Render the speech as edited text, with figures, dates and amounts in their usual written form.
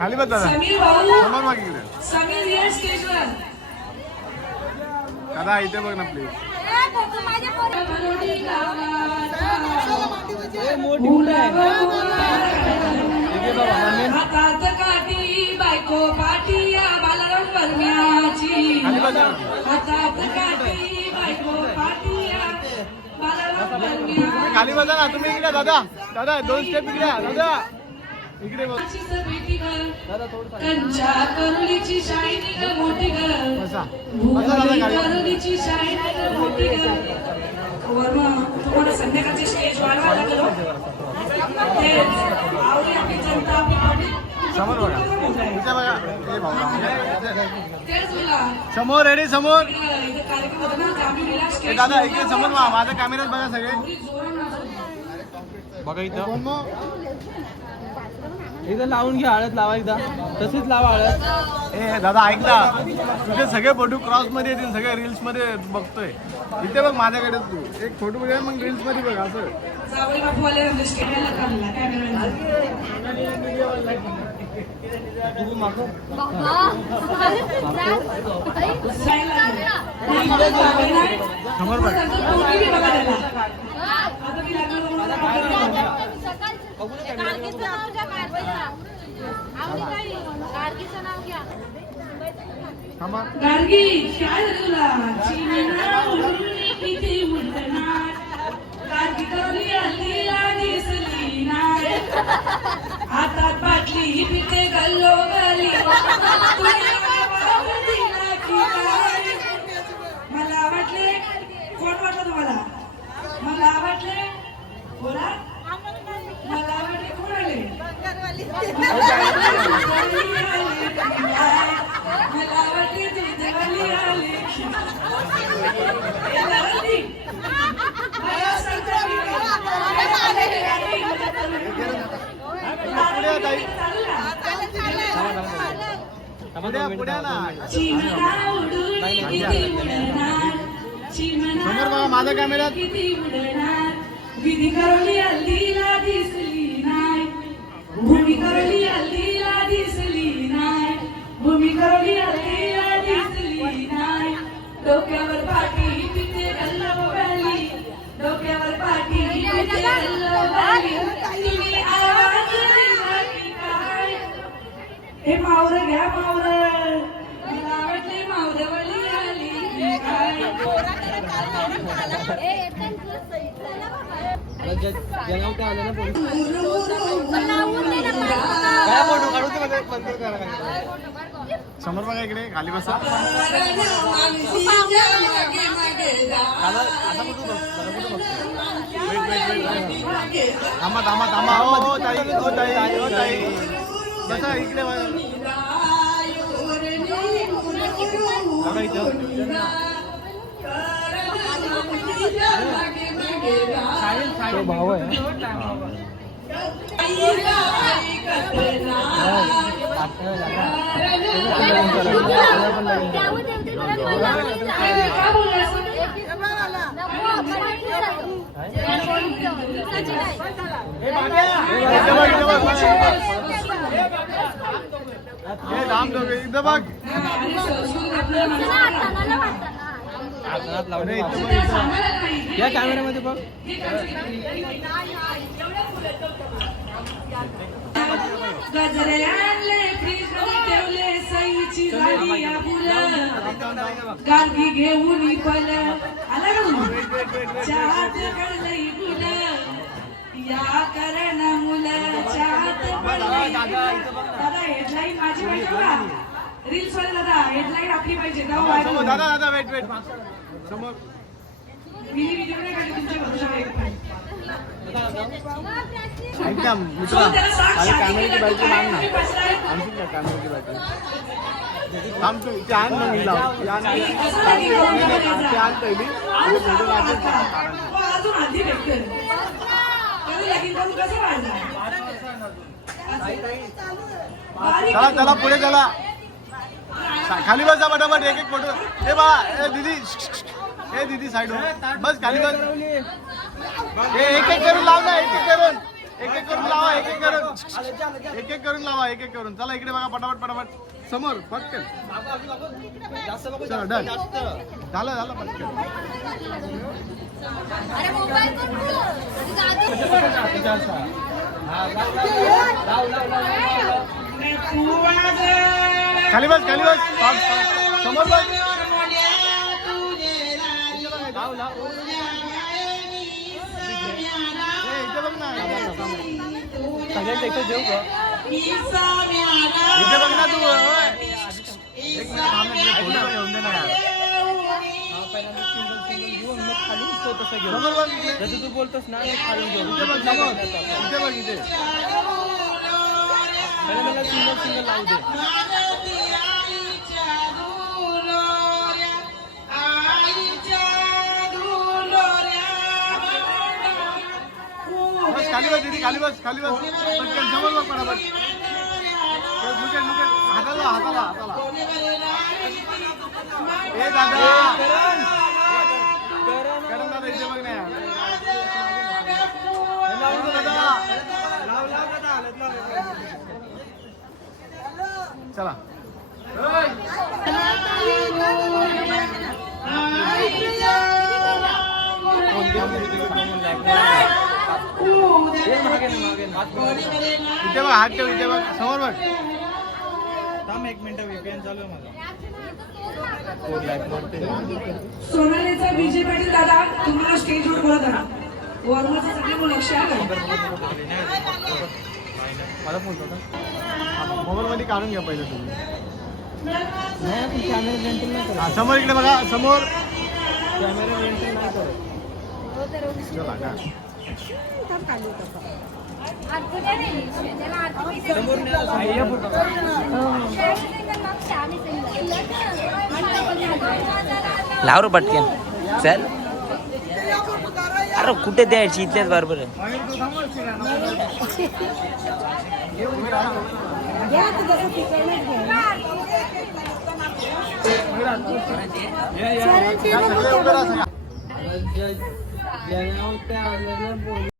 खाली बस दादा, समोर मागे इकडे दादा, इथे बघ ना प्लीज. हातात काठी बायको पाटिया बालाराम परम्याची, हातात काठी बायको पाटिया बालाराम परम्या. खाली बसा ना तुम्ही, इकडे दादा, दादा 2 स्टेप इकडे दादा, इकडे बघ. कंच्या करुलीची शाईनिंग मोठी ग, बसा करुलीची शाईनिंग मोठी ग. वर्मा तुम्हाला संध्याकाळचे स्टेज वाढवायला गेलो ते आवडी आपली जनता आपली पार्टी समोर बघा, इथे बघा. हे तेच तुला समोर रेडी, समोर इथं कार्यक्रम होता ना जांभुलीला हे स्टेज दादा, इकडे समोर माझा कॅमेरात बघा सगळे बघा इथं. इथं लावून घ्या, हळद लावा एकदा, तशीच लावा हळद. ए दादा ऐक ना, तुझे सगळे फोटो क्रॉस मध्ये येतील, सगळे रील्स मध्ये बघतोय. इथे बघ माझ्याकडे, तू एक फोटो बघ मग रील्स मध्ये बघ. असं जावई बापू आले म्हणजे स्टेजला काढला कॅमेरा. समोर बघ. गार्गी काय झालं तुला? चिमणा उडली किती उडणार, गार्गी करली हल्लीला दिसली नाही, हातात बाटली ही पिते गल्लो गली, मला वाटले कोण वाटलं तुम्हाला? मला वाटले बोला, मला वाटले कोण आले? मला वाटले दूधवाली आले. चिमणा उडून किती उडणार, समोर बघा माझा कॅमेरा. किती उडणार, विधी करवली हल्लीला दिसली नाही, भूमी करवली हल्लीला दिसली नाही, भूमी करवली हल्लीला दिसली नाही. डोक्यावर पाठी पिते गल्लोबाली, डोक्यावर पाठी पिते गल्लोबाली, तुम्ही आवाज दिला की काय? हे मावरं घ्या मावरं, मला वाटले मावरवली आली की काय? जगावता आलं ना फोटो, काय फोटो काढू ते बघा, बंद करा. समोर बघा इकडे, खाली बसा. थांबा थांबा थांबा. हो ताई, हो ताई, हो ताई, बसा इकडे बघा इथं. तो भाव आहे. इथं बघ. या कॅमेऱ्यामध्ये बघ. गजरे आणले फ्रीजमध्ये ठेवले, सईची झाली या फुलं, गार्गी घेऊन पल आला चहात कळलंय फुलं, या करण मुलं चहात पडलंय. दादा हेडलाईन माझी पाहिजे बघा, रील्स वाले दादा हेडलाईन आपली पाहिजे. दादा दादा वेट वेट समोर. मी व्हिडिओ नाही काढली तुमच्या भरोशावर. एकदम मित्रा, माझ्या कॅमेऱ्याची बॅटरी माग ना, आणखी का कॅमेऱ्याची बॅटरी थांब. तू इथे आण मग मी लाव. ते आण पहिली फोटो अजून आधी भेटते. चला चला पुढे चला, खाली बसा पटापट. एक एक फोटो. हे बाळा, ए दीदी ए दीदी साईड हो बस खाली बस ए एक एक करून लाव ना एक एक करून लावा एक एक करून लावा एक एक करून चला इकडे बघा पटापट पटापट समोर पटकन चला डन झालं पटकन खाली बस समोर बस इथे बघ ना सगळ्यांचं एकच जेवू का इथे बघ ना तू एक मिनिट थांब ना, तुझे फोटो घेऊन दे ना यार. पहिल्यांदा सिंगल घेऊन मग खालून तो तसं घेऊ समोर बघ इकडे. जसं तू बोलतोस ना मग खालून घेऊ इथे बघ समोर इथे बघ इथे पहिला मला सिंगल लावू दे बस खाली बस दीदी खाली बस पटकन समोर बघ पटापट लुकेट हाताला ए दादा करण दादा इथे बघ ना यार चला इथे बघ हात ठेव इथे बघ समोर बघ थांब एक मिनिट VPN चालू आहे माझा सोनालीचा विजय पाटील दादा तुम्हाला स्टेजवर बोलत आहात वरवरचं सगळे लक्ष आहे मला फोन होता मोबाईल मध्ये काढून घ्या पहिलं तुम्ही नाही कॅमेरा रेंटल नाही करत हा, समोर इकडे बघा समोर कॅमेरा रेंटल नाही करत चला का लाव रे पटकन चल अरे कुठे द्यायची इथल्याच बरोबर आहे या सगळे उभे राहा सगळ्या. ज्यांना